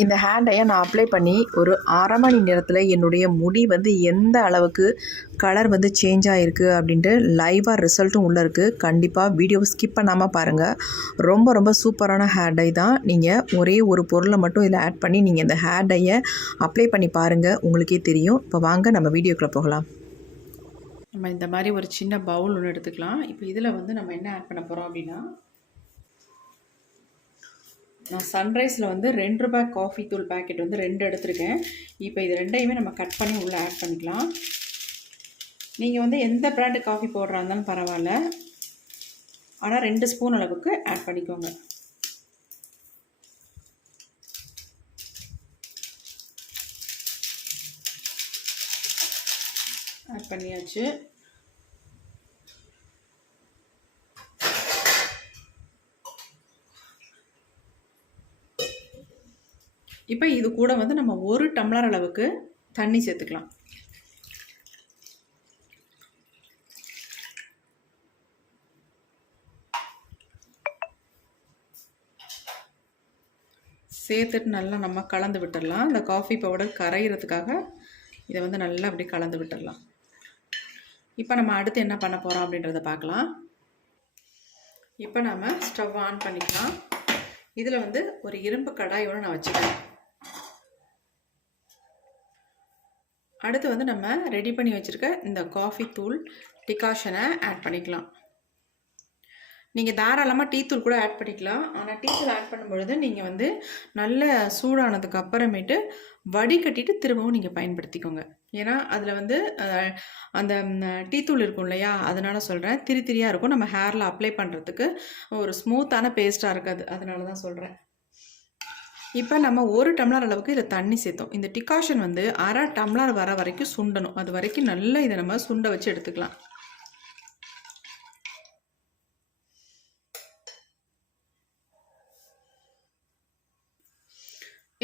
இந்த ஹேர் டையை நான் அப்ளை பண்ணி ஒரு 1/2 மணி நேரத்தில் என்னுடைய முடி வந்து எந்த அளவுக்கு கலர் வந்து சேஞ்ச் ஆகிருக்கு அப்படின்ட்டு லைவாக ரிசல்ட்டும் உள்ளே இருக்குது. கண்டிப்பாக வீடியோவை ஸ்கிப் பண்ணாமல் பாருங்கள். ரொம்ப ரொம்ப சூப்பரான ஹேர் டை தான். நீங்கள் ஒரே ஒரு பொருளை மட்டும் இதில் ஆட் பண்ணி நீங்கள் இந்த ஹேர் டையை அப்ளை பண்ணி பாருங்கள், உங்களுக்கே தெரியும். இப்போ வாங்க நம்ம வீடியோக்குள்ளே போகலாம். நம்ம இந்த மாதிரி ஒரு சின்ன பவுல் ஒன்று எடுத்துக்கலாம். இப்போ இதில் வந்து நம்ம என்ன ஆட் பண்ண போகிறோம் அப்படின்னா, நான் சன்ரைஸில் வந்து ₹2 காஃபி தூள் பேக்கெட் வந்து 2 எடுத்துருக்கேன். இப்போ இது ரெண்டையுமே நம்ம கட் பண்ணி உள்ளே ஆட் பண்ணிக்கலாம். நீங்கள் வந்து எந்த பிராண்டு காஃபி பவுடராக இருந்தாலும் பரவாயில்ல, ஆனால் 2 ஸ்பூன் அளவுக்கு ஆட் பண்ணிக்கோங்க. ஆட் பண்ணியாச்சு. இப்போ இது கூட வந்து நம்ம 1 டம்ளர் அளவுக்கு தண்ணி சேர்த்துக்கலாம். சேர்த்துட்டு நல்லா நம்ம கலந்து விட்டுடலாம். இந்த காஃபி பவுடர் கரையிறதுக்காக இதை வந்து நல்லா அப்படி கலந்து விட்டுடலாம். இப்போ நம்ம அடுத்து என்ன பண்ண போகிறோம் அப்படின்றத பார்க்கலாம். இப்போ நம்ம ஸ்டவ் ஆன் பண்ணிக்கலாம். இதில் வந்து ஒரு இரும்பு கடாயோடு நான் வச்சுக்கிறேன். அடுத்து வந்து நம்ம ரெடி பண்ணி வச்சுருக்க இந்த காஃபி தூள் டிகாஷனை ஆட் பண்ணிக்கலாம். நீங்கள் தாராளமாக டீ தூள் கூட ஆட் பண்ணிக்கலாம். ஆனால் டீ தூள் ஆட் பண்ணும்பொழுது நீங்கள் வந்து நல்ல சூடானதுக்கு அப்புறமேட்டு வடிகட்டிட்டு திரும்பவும் நீங்கள் பயன்படுத்திக்கோங்க. ஏன்னா அதில் வந்து அந்த டீ தூள் இருக்கும் இல்லையா, அதனால் சொல்கிறேன். திரியாக இருக்கும். நம்ம ஹேரில் அப்ளை பண்ணுறதுக்கு ஒரு ஸ்மூத்தான பேஸ்ட்டாக இருக்காது, அதனால தான் சொல்கிறேன். இப்போ நம்ம 1 டம்ளர் அளவுக்கு இதில் தண்ணி சேர்த்தோம். இந்த டிகாஷன் வந்து 1/2 டம்ளர் வர வரைக்கும் சுண்டணும். அது வரைக்கும் நல்லா இதை நம்ம சுண்ட வச்சு எடுத்துக்கலாம்.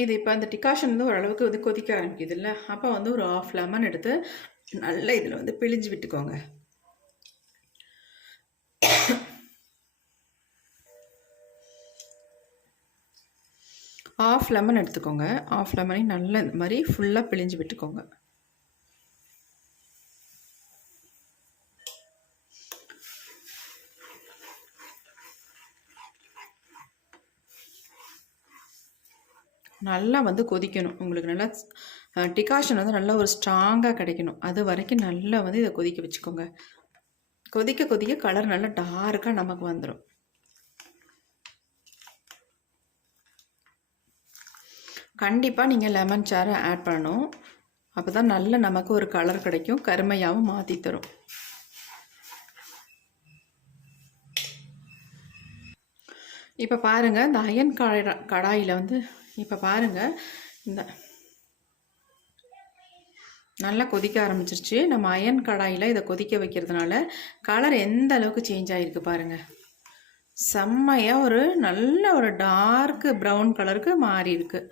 இது இப்போ அந்த டிகாஷன் வந்து ஓரளவுக்கு வந்து கொதிக்க ஆரம்பிக்குது இல்லை, அப்போ வந்து ஒரு 1/2 லெமன் எடுத்து நல்லா இதில் வந்து பிழிஞ்சு விட்டுக்கோங்க. ½ லெமன் எடுத்துக்கோங்க. ½ லெமனையும் நல்லா இந்த மாதிரி ஃபுல்லாக பிழிஞ்சு விட்டுக்கோங்க. நல்லா வந்து கொதிக்கணும். உங்களுக்கு நல்லா டிகாஷன் வந்து நல்லா ஒரு ஸ்ட்ராங்காக கிடைக்கணும். அது வரைக்கும் நல்லா வந்து இதை கொதிக்க வச்சுக்கோங்க. கொதிக்க கொதிக்க கலர் நல்லா டார்க்காக நமக்கு வந்துடும். கண்டிப்பாக நீங்கள் லெமன் சாறை ஆட் பண்ணணும். அப்போ தான் நல்ல நமக்கு ஒரு கலர் கிடைக்கும், கருமையாகவும் மாற்றி தரும். இப்போ பாருங்கள், இந்த அயன் கடாயில் வந்து இப்போ பாருங்கள், இந்த நல்லா கொதிக்க ஆரம்பிச்சிருச்சு. நம்ம அயன் கடாயில் இதை கொதிக்க வைக்கிறதுனால கலர் எந்த அளவுக்கு சேஞ்ச் ஆகிருக்கு பாருங்கள். செம்மையாக ஒரு நல்ல ஒரு டார்க் ப்ரௌன் கலருக்கு மாறி இருக்கு.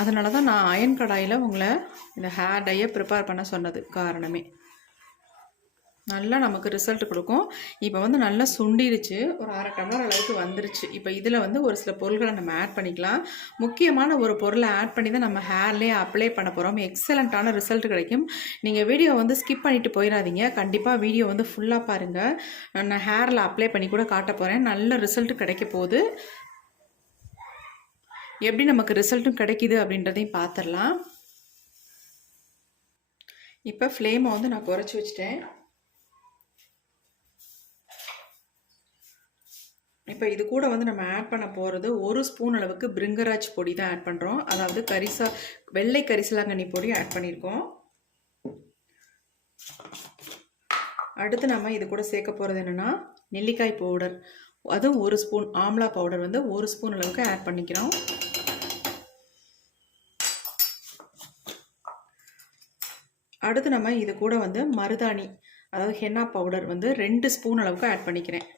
அதனால தான் நான் அயன் கடாயில் உங்களை இந்த ஹேர் டையை ப்ரிப்பேர் பண்ண சொன்னது காரணமே. நல்லா நமக்கு ரிசல்ட் கொடுக்கும். இப்போ வந்து நல்லா சுண்டிருச்சு, ஒரு 1/2 டம்ளர் அளவுக்கு வந்துருச்சு. இப்போ இதில் வந்து ஒரு சில பொருட்களை நம்ம ஆட் பண்ணிக்கலாம். முக்கியமான ஒரு பொருளை ஆட் பண்ணி தான் நம்ம ஹேர்லேயே அப்ளை பண்ண போகிறோம். எக்ஸலண்ட்டான ரிசல்ட் கிடைக்கும். நீங்கள் வீடியோ வந்து ஸ்கிப் பண்ணிவிட்டு போயிடாதீங்க. கண்டிப்பாக வீடியோ வந்து ஃபுல்லாக பாருங்கள். நான் ஹேரில் அப்ளை பண்ணி கூட காட்ட போகிறேன். நல்ல ரிசல்ட் கிடைக்க போகுது. எப்படி நமக்கு ரிசல்ட்டும் கிடைக்கிது அப்படின்றதையும் பார்த்துடலாம். இப்போ ஃப்ளேமை வந்து நான் குறைச்சி வச்சுட்டேன். இப்போ இது கூட வந்து நம்ம ஆட் பண்ண போகிறது 1 ஸ்பூன் அளவுக்கு பிரிங்கராஜ் பொடி தான் ஆட் பண்ணுறோம். அதாவது வெள்ளை கரிசலாங்கண்ணி பொடி ஆட் பண்ணியிருக்கோம். அடுத்து நம்ம இது கூட சேர்க்க போகிறது என்னென்னா நெல்லிக்காய் பவுடர். அதுவும் 1 ஸ்பூன். ஆம்லா பவுடர் வந்து 1 ஸ்பூன் அளவுக்கு ஆட் பண்ணிக்கிறோம். அடுத்து நம்ம இது கூட வந்து மருதாணி, அதாவது ஹென்னா பவுடர் வந்து 2 ஸ்பூன் அளவுக்கு ஆட் பண்ணிக்கிறேன்.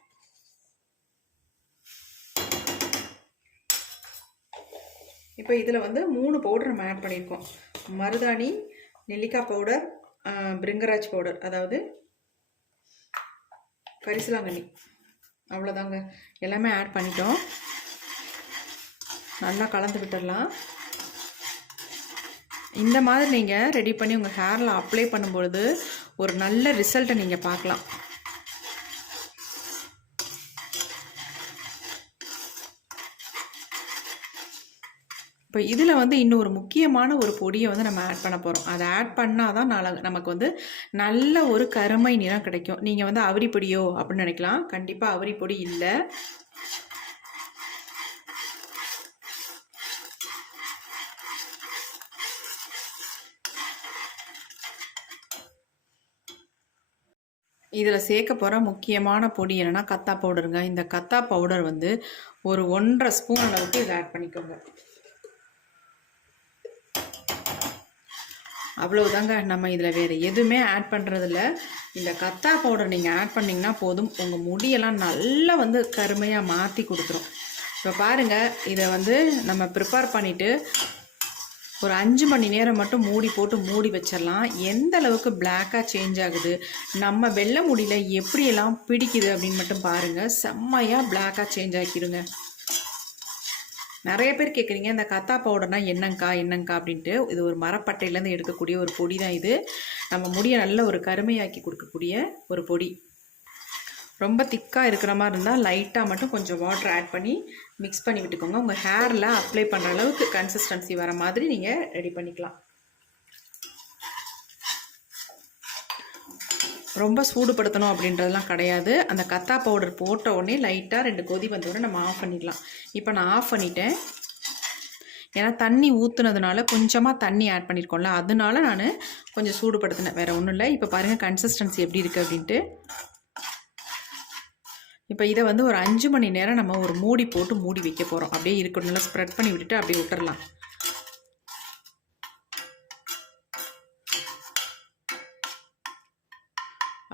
இப்போ இதில் வந்து 3 பவுடர் நம்ம ஆட் பண்ணியிருக்கோம். மருதாணி, நெல்லிக்காய் பவுடர், பிரிங்கராஜ் பவுடர், அதாவது கரிசலாங்கண்ணி. அவ்வளோதாங்க, எல்லாமே ஆட் பண்ணிட்டோம். நல்லா கலந்து விட்டுடலாம். இந்த மாதிரி நீங்கள் ரெடி பண்ணி உங்கள் ஹேரில் அப்ளை பண்ணும்பொழுது ஒரு நல்ல ரிசல்ட்டை நீங்கள் பார்க்கலாம். இப்போ இதில் வந்து இன்னொரு முக்கியமான ஒரு பொடியை வந்து நம்ம ஆட் பண்ண போகிறோம். அதை ஆட் பண்ணால் தான் நமக்கு வந்து நல்ல ஒரு கருமை நிறம் கிடைக்கும். நீங்கள் வந்து அவரி பொடியோ அப்படின்னு நினைக்கலாம். கண்டிப்பாக அவரி பொடி இல்லை. இதில் சேர்க்க போகிற முக்கியமான பொடி என்னென்னா கத்தா பவுடருங்க. இந்த கத்தா பவுடர் வந்து ஒரு 1.5 ஸ்பூன் அளவுக்கு இதை ஆட் பண்ணிக்கோங்க. அவ்வளவுதாங்க. நம்ம இதில் வேறு எதுவுமே ஆட் பண்ணுறதில்ல. இந்த கத்தா பவுடர் நீங்கள் ஆட் பண்ணிங்கன்னா போதும், உங்கள் முடியெல்லாம் நல்லா வந்து கருமையாக மாற்றி கொடுத்துரும். இப்போ பாருங்கள், இதை வந்து நம்ம ப்ரிப்பேர் பண்ணிவிட்டு ஒரு 5 மணி நேரம் மட்டும் மூடி வச்சிடலாம். எந்த அளவுக்கு பிளாக்காக சேஞ்ச் ஆகுது, நம்ம வெள்ளை முடியில் எப்படியெல்லாம் பிடிக்குது அப்படின்னு மட்டும் பாருங்கள். செம்மையாக பிளாக்காக சேஞ்ச் ஆக்கிடுங்க. நிறைய பேர் கேட்குறீங்க இந்த கத்தா பவுடர்னால் என்னங்கக்கா அப்படின்ட்டு. இது ஒரு மரப்பட்டையிலேருந்து எடுக்கக்கூடிய ஒரு பொடி தான் இது. நம்ம முடியை நல்ல ஒரு கருமையாக்கி கொடுக்கக்கூடிய ஒரு பொடி. ரொம்ப திக்காக இருக்கிற மாதிரி இருந்தால் லைட்டாக மட்டும் கொஞ்சம் வாட்டர் ஆட் பண்ணி மிக்ஸ் பண்ணி விட்டுக்கோங்க. உங்கள் ஹேரில் அப்ளை பண்ணுற அளவுக்கு கன்சிஸ்டன்சி வர மாதிரி நீங்கள் ரெடி பண்ணிக்கலாம். ரொம்ப சூடுபடுத்தணும் அப்படின்றதெல்லாம் கிடையாது. அந்த கத்தா பவுடர் போட்ட உடனே லைட்டாக 2 கொதி வந்தோடனே நம்ம ஆஃப் பண்ணிடலாம். இப்போ நான் ஆஃப் பண்ணிட்டேன். ஏன்னா தண்ணி ஊற்றுனதுனால கொஞ்சமாக தண்ணி ஆட் பண்ணியிருக்கோம்ல, அதனால நான் கொஞ்சம் சூடுபடுத்தினேன், வேறு ஒன்றும் இல்லை. இப்போ பாருங்கள் கன்சிஸ்டன்சி எப்படி இருக்குது அப்படின்ட்டு. இப்போ இதை வந்து ஒரு 5 மணி நேரம் நம்ம ஒரு மூடி போட்டு மூடி வைக்க போகிறோம். அப்படியே இருக்கணும், நல்லா ஸ்ப்ரெட் பண்ணி விட்டுட்டு அப்படியே விட்டுறலாம்.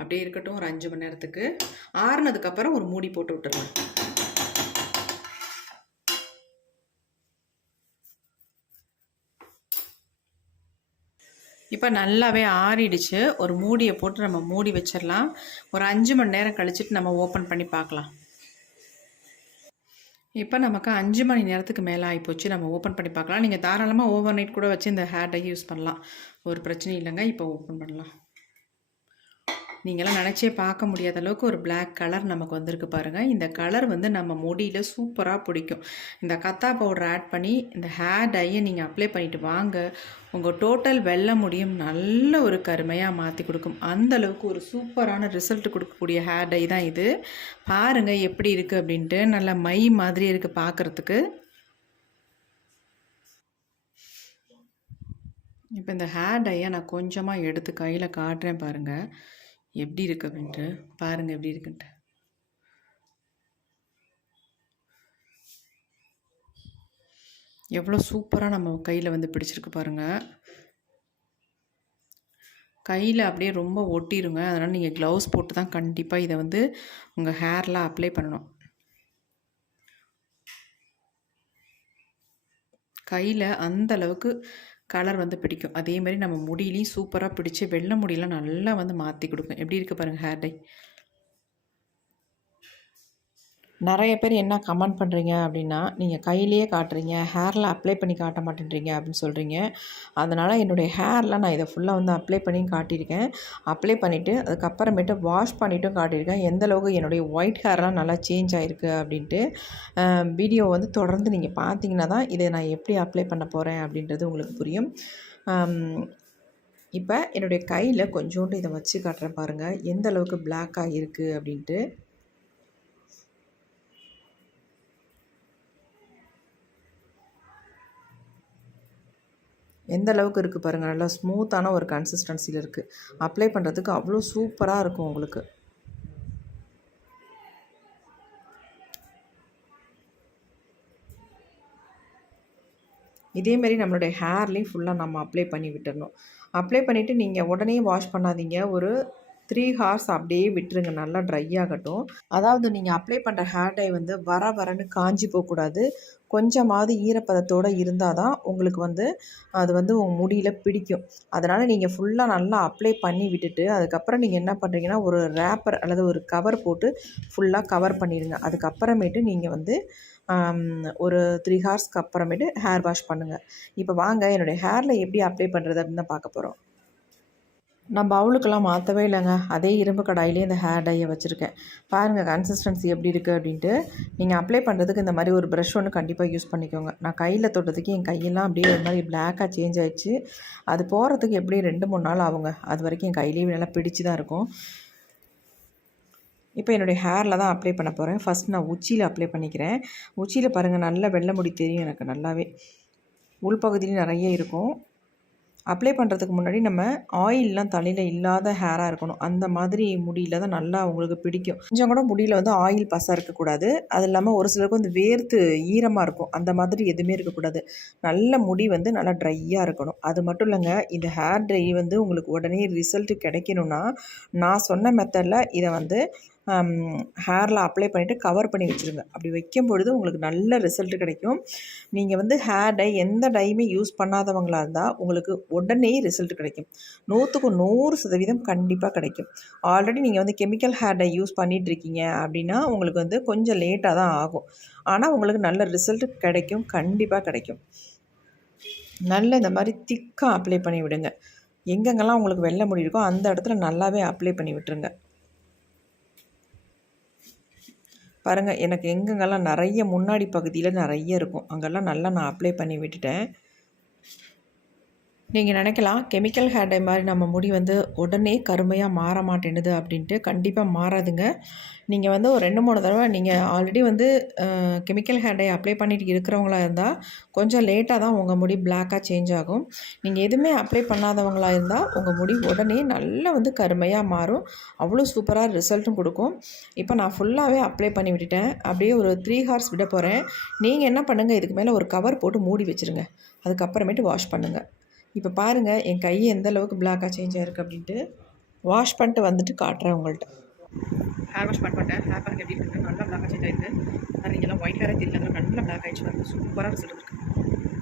அப்படியே இருக்கட்டும் ஒரு 5 மணி நேரத்துக்கு. ஆறுனதுக்கப்புறம் ஒரு மூடி போட்டு விட்டுறலாம். இப்போ நல்லாவே ஆறிடுச்சு. ஒரு மூடியை போட்டு நம்ம மூடி வச்சிடலாம். ஒரு 5 மணி நேரம் கழிச்சிட்டு நம்ம ஓப்பன் பண்ணி பார்க்கலாம். இப்போ நமக்கு 5 மணி நேரத்துக்கு மேலே ஆகிப்போச்சு. நம்ம ஓப்பன் பண்ணி பார்க்கலாம். நீங்கள் தாராளமாக ஓவர் நைட் கூட வச்சு இந்த ஹேர் டை யூஸ் பண்ணலாம், ஒரு பிரச்சனையும் இல்லைங்க. இப்போ ஓப்பன் பண்ணலாம். நீங்களாம் நினச்சே பார்க்க முடியாத அளவுக்கு ஒரு பிளாக் கலர் நமக்கு வந்திருக்கு பாருங்கள். இந்த கலர் வந்து நம்ம முடியில் சூப்பராக பிடிக்கும். இந்த கத்தா பவுடர் ஆட் பண்ணி இந்த ஹேர் டையை நீங்கள் அப்ளை பண்ணிவிட்டு வாங்க, உங்கள் டோட்டல் வெள்ளை முடியும் நல்ல ஒரு கருமையாக மாற்றி கொடுக்கும். அந்தளவுக்கு ஒரு சூப்பரான ரிசல்ட் கொடுக்கக்கூடிய ஹேர் டை தான் இது. பாருங்கள் எப்படி இருக்குது அப்படின்ட்டு. நல்ல மை மாதிரி இருக்குது பார்க்குறதுக்கு. இப்போ இந்த ஹேர் டையை நான் கொஞ்சமாக எடுத்து கையில் காட்டுறேன் பாருங்கள் எப்படி இருக்கு அப்படின்ட்டு. பாருங்கள் எப்படி இருக்குன்ட்டு. எவ்வளோ சூப்பராக நம்ம கையில் வந்து பிடிச்சிருக்கு பாருங்கள். கையில் அப்படியே ரொம்ப ஒட்டிடுங்க. அதனால் நீங்கள் க்ளவுஸ் போட்டு தான் கண்டிப்பாக இதை வந்து உங்கள் ஹேரில் அப்ளை பண்ணணும். கையில் அந்த அளவுக்கு கலர் வந்து பிடிக்கும். அதே மாதிரி நம்ம முடியிலையும் சூப்பராக பிடிச்சி வெள்ளை முடியெல்லாம் நல்லா வந்து மாற்றி கொடுக்கும். எப்படி இருக்குது பாருங்கள் ஹேர் டை. நிறைய பேர் என்ன கமெண்ட் பண்ணுறீங்க அப்படின்னா, நீங்கள் கையிலேயே காட்டுறீங்க, ஹேரில் அப்ளை பண்ணி காட்ட மாட்டேன்றீங்க அப்படின்னு சொல்கிறீங்க. அதனால் என்னுடைய ஹேரில் நான் இதை ஃபுல்லாக வந்து அப்ளை பண்ணி காட்டியிருக்கேன். அப்ளை பண்ணிவிட்டு அதுக்கப்புறமேட்டு வாஷ் பண்ணிவிட்டும் காட்டியிருக்கேன். எந்தளவுக்கு என்னுடைய ஒயிட் ஹேர்லாம் நல்லா சேஞ்ச் ஆகிருக்கு அப்படின்ட்டு. வீடியோ வந்து தொடர்ந்து நீங்கள் பார்த்தீங்கன்னா தான் இதை நான் எப்படி அப்ளை பண்ண போகிறேன் அப்படின்றது உங்களுக்கு புரியும். இப்போ என்னுடைய கையில் கொஞ்சோண்டு இதை வச்சு காட்டுறேன் பாருங்கள், எந்த அளவுக்கு பிளாக்காக இருக்குது அப்படின்ட்டு. எந்த அளவுக்கு இருக்குது பாருங்கள். நல்லா ஸ்மூத்தான ஒரு கன்சிஸ்டன்சியில் இருக்குது. அப்ளை பண்ணுறதுக்கு அவ்வளோ சூப்பராக இருக்கும் உங்களுக்கு. இதேமாரி நம்மளுடைய ஹேர்லேயும் ஃபுல்லாக நம்ம அப்ளை பண்ணி விட்டுடணும். அப்ளை பண்ணிவிட்டு நீங்கள் உடனே வாஷ் பண்ணாதீங்க. ஒரு 3 ஹார்ஸ் அப்படியே விட்டுருங்க, நல்லா ட்ரை ஆகட்டும். அதாவது நீங்கள் அப்ளை பண்ணுற ஹேர் டை வந்து வரன்னு காஞ்சி போகக்கூடாது. கொஞ்சமாவது ஈரப்பதத்தோடு இருந்தால் தான் உங்களுக்கு வந்து அது வந்து உங்கள் முடியில் பிடிக்கும். அதனால் நீங்கள் ஃபுல்லாக நல்லா அப்ளை பண்ணி விட்டுட்டு அதுக்கப்புறம் நீங்கள் என்ன பண்ணுறீங்கன்னா, ஒரு ரேப்பர் அல்லது ஒரு கவர் போட்டு ஃபுல்லாக கவர் பண்ணிடுங்க. அதுக்கப்புறமேட்டு நீங்கள் வந்து ஒரு 3 ஹார்ஸ்க்கு அப்புறமேட்டு ஹேர் வாஷ் பண்ணுங்கள். இப்போ வாங்க என்னுடைய ஹேரில் எப்படி அப்ளை பண்ணுறது அப்படின்னு தான் பார்க்க போகிறோம். நான் பவுலுக்கெல்லாம் மாற்றவே இல்லைங்க. அதே இரும்பு கடாயிலே இந்த ஹேர் டையை வச்சுருக்கேன். பாருங்கள் கன்சிஸ்டன்சி எப்படி இருக்குது அப்படின்ட்டு. நீங்கள் அப்ளை பண்ணுறதுக்கு இந்த மாதிரி ஒரு ப்ரஷ் ஒன்று கண்டிப்பாக யூஸ் பண்ணிக்கோங்க. நான் கையில் தொட்டதுக்கு என் கையெல்லாம் அப்படியே ஒரு மாதிரி பிளாக்காக சேஞ்ச் ஆகிடுச்சு. அது போகிறதுக்கு எப்படி 2-3 நாள் ஆகுங்க. அது வரைக்கும் என் கையிலேயே நல்லா பிடிச்சி தான் இருக்கும். இப்போ என்னுடைய ஹேரில் தான் அப்ளை பண்ண போகிறேன். ஃபஸ்ட் நான் உச்சியில் அப்ளை பண்ணிக்கிறேன். உச்சியில் பாருங்கள் நல்ல வெள்ளை முடி தெரியும் எனக்கு நல்லாவே. உள்பகுதியிலும் நிறைய இருக்கும். அப்ளை பண்ணுறதுக்கு முன்னாடி நம்ம ஆயிலெலாம் தலையில் இல்லாத ஹேராக இருக்கணும். அந்த மாதிரி முடியில் தான் நல்லா உங்களுக்கு பிடிக்கும். கொஞ்சம் கூட முடியில் வந்து ஆயில் பசை இருக்கக்கூடாது. அது இல்லாமல் ஒரு சிலருக்கு வந்து வேர்த்து ஈரமாக இருக்கும். அந்த மாதிரி எதுவுமே இருக்கக்கூடாது. நல்ல முடி வந்து நல்லா ட்ரையாக இருக்கணும். அது மட்டும் இல்லைங்க, இந்த ஹேர் ட்ரை வந்து உங்களுக்கு உடனே ரிசல்ட் கிடைக்கணும்னா நான் சொன்ன மெத்தடில் இதை வந்து ஹேரில் அப்ளை பண்ணிவிட்டு கவர் பண்ணி வச்சுருங்க. அப்படி வைக்கும் பொழுது உங்களுக்கு நல்ல ரிசல்ட் கிடைக்கும். நீங்கள் வந்து ஹேர் டை எந்த டையுமே யூஸ் பண்ணாதவங்களாக இருந்தால் உங்களுக்கு உடனே ரிசல்ட் கிடைக்கும். 100க்கு 100% கண்டிப்பாக கிடைக்கும். ஆல்ரெடி நீங்கள் வந்து கெமிக்கல் ஹேர் டை யூஸ் பண்ணிகிட்ருக்கீங்க அப்படின்னா உங்களுக்கு வந்து கொஞ்சம் லேட்டாக தான் ஆகும். ஆனால் உங்களுக்கு நல்ல ரிசல்ட் கிடைக்கும், கண்டிப்பாக கிடைக்கும். நல்ல இந்த மாதிரி திக்காக அப்ளை பண்ணி விடுங்க. எங்கெங்கெல்லாம் உங்களுக்கு வெள்ளை முடி இருக்கோ அந்த இடத்துல நல்லாவே அப்ளை பண்ணி விட்டுருங்க. பாருங்கள் எனக்கு எங்கெங்கெல்லாம் நிறைய முன்னாடி பகுதியில் நிறைய இருக்கும். அங்கெல்லாம் நல்லா நான் அப்ளை பண்ணி விட்டுட்டேன். நீங்கள் நினைக்கலாம் கெமிக்கல் ஹேர் டை மாதிரி நம்ம முடி வந்து உடனே கருமையாக மாற மாட்டேனுது அப்படின்ட்டு. கண்டிப்பாக மாறாதுங்க. நீங்கள் வந்து ஒரு 2-3 தடவை நீங்கள் ஆல்ரெடி வந்து கெமிக்கல் ஹேர் டை அப்ளை பண்ணிட்டு இருக்கிறவங்களா இருந்தால் கொஞ்சம் லேட்டாக தான் உங்கள் முடி பிளாக்காக சேஞ்ச் ஆகும். நீங்கள் எதுவுமே அப்ளை பண்ணாதவங்களாக இருந்தால் உங்கள் முடி உடனே நல்லா வந்து கருமையாக மாறும். அவ்வளோ சூப்பராக ரிசல்ட்டும் கொடுக்கும். இப்போ நான் ஃபுல்லாகவே அப்ளை பண்ணி விட்டுட்டேன். அப்படியே ஒரு 3 ஹார்ஸ் விட போகிறேன். நீங்கள் என்ன பண்ணுங்கள், இதுக்கு மேலே ஒரு கவர் போட்டு மூடி வச்சுருங்க. அதுக்கப்புறமேட்டு வாஷ் பண்ணுங்கள். இப்போ பாருங்கள் என் கை எந்த அளவுக்கு பிளாக்காக சேஞ்ச் ஆகிருக்கு அப்படின்ட்டு. வாஷ் பண்ணிட்டு வந்துட்டு காட்டுறேன் உங்கள்கிட்ட. ஹேர் வாஷ் பண்ணிட்டேன். ஹேர் பாருங்கள் எப்படி இருக்குது, நல்லா பிளாக்காக சேஞ்ச் ஆகிருக்கு. நீங்கள்லாம் ஒயிட் ஹேரே தெரியல, நல்லா பிளாக் ஆகிடுச்சு பாருங்கள். சூப்பராக ரிசல்ட் இருக்குது.